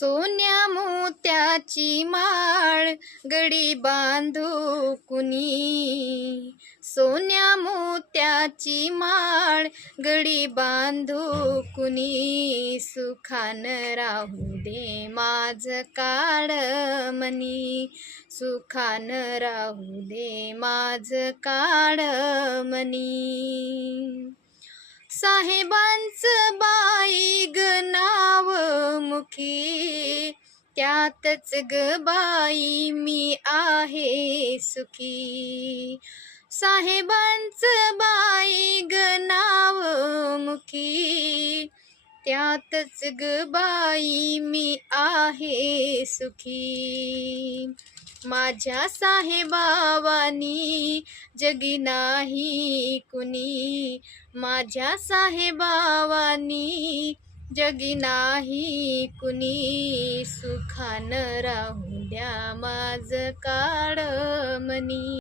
सोन्या मोत्याची माळ गडी बांधू कुणी, सोन्या मोत्याची माळ गडी बांधू कुणी, सुखान राहू दे माझ काळमणी, सुखान राहू दे माझ काळमणी. साहेबांचं बाई ग नाव मुखी, त्यातच ग बाई मी आहे सुखी. साहेबांचं बाई ग नाव मुखी, त्यातच ग बाई मी आहे सुखी. माझ्या साहेबावानी जगी नाही कुणी, माझ्या साहेबावानी जगी नाही कुणी, सुखान राहू द्या माझ काळमणी.